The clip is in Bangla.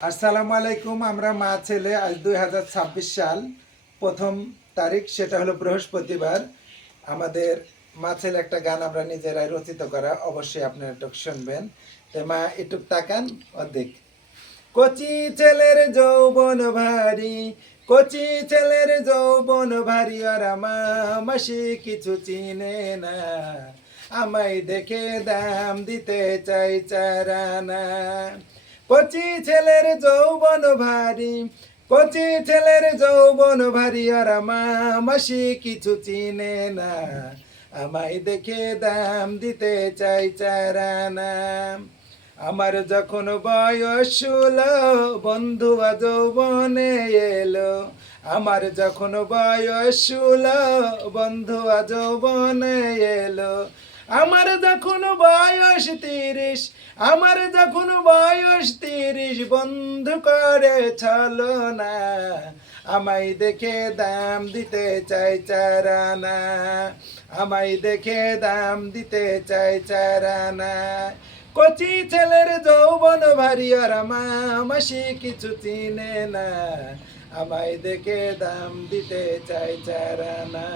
আসসালামু আলাইকুম। আমরা মা ছেলে আজ 2026 সাল প্রথম তারিখ, সেটা হলো বৃহস্পতিবার। আমাদের মা ছেলে একটা গান আমরা নিজেরাই রচিত করা, অবশ্যই আপনারা একটু শুনবেন। তো মা একটু তাকান অর্ধেক। কচি ছেলের যৌবন ভারী, কচি ছেলের যৌবন ভারী, আর মাসি কিছু চিনে না, আমায় দেখে দাম দিতে চাই চারানা। কচি ছেলের যৌবন ভারী, কচি ছেলের যৌবন ভারী, আর মাসি কিছু চিনে না, আমায় দেখে দাম দিতে চাই চারানা। আমার যখন বয়স হলো, বন্ধু যৌবনে এলো। আমার যখন বয়স হলো, বন্ধু যৌবনে এলো। আমার যখন বয়স 30, আমার যখন বয়স 30, বন্ধু করে ছলো না, আমায় দেখে দাম দিতে চাই চারানা, আমায় দেখে দাম দিতে চাই চারানা। কচি ছেলের যৌবন ভারী, আর মাসি কিছু চিনে না, আমায় দেখে দাম দিতে চাই চারানা।